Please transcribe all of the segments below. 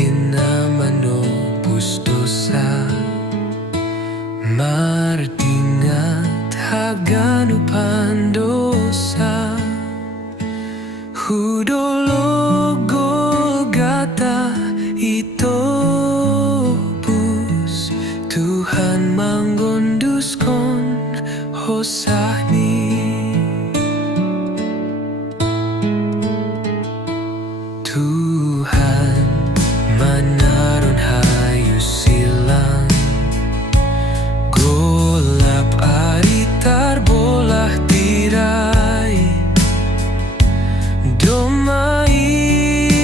kina manobus dosa. Mardingat haganupan dosa. Dolog Golgata itobus. Tuhan mangondoskon Hosah Ni. Tuhan manaron hayu silang. Golap tarbolah tirai. Domma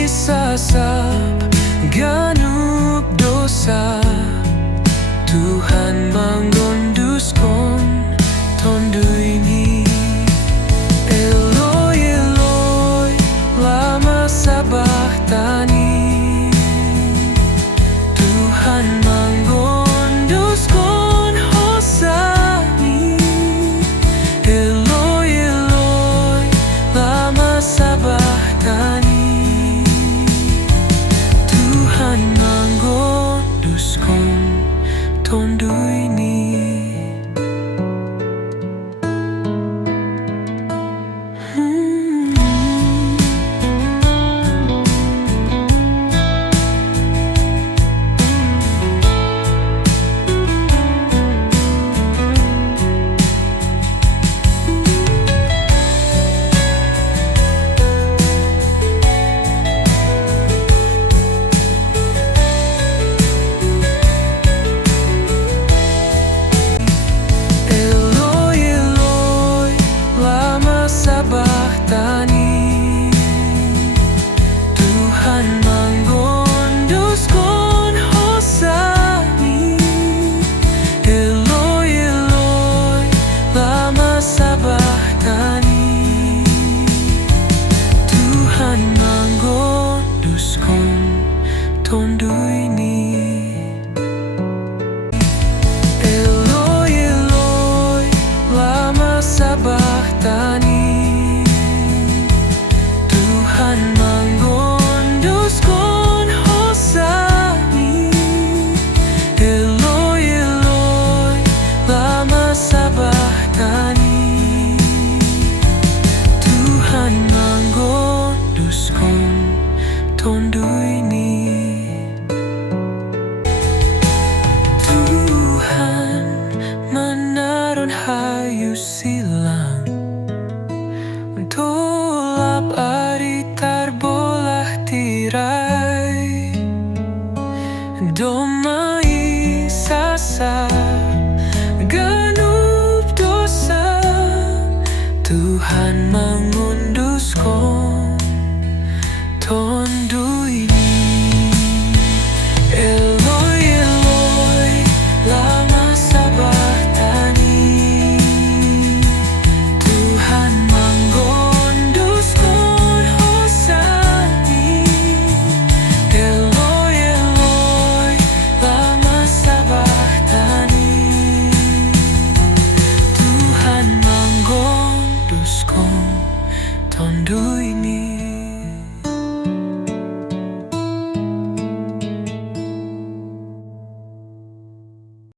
sasap ganup dosa. Tuhan mangondoskon Tonduy Ni. Eloi, Eloi, Lamasabakhtani. Tuhan mangondoskon Hosah Ni. Eloi, Eloi, Lamasabakhtani. Tuhan mangondoskon Tonduy Ni. Lamasabakhtani. Tuhan mangondoskon Hosah Ni. Eloi, Eloi, Lamasabakhtani. Tuhan mangondoskon Tonduy Ni. Eloi, Eloi, Lamasabakhtani. Tuhan mangondoskon Hosah Ni. Eloi, Eloi, Lamasabakhtani. Tuhan mangondoskon Tonduy Ni. Tuhan manaron hayu silang. Golap tarbolah tirai. Domma sasap ganup dosa. Tuhan mangondoskon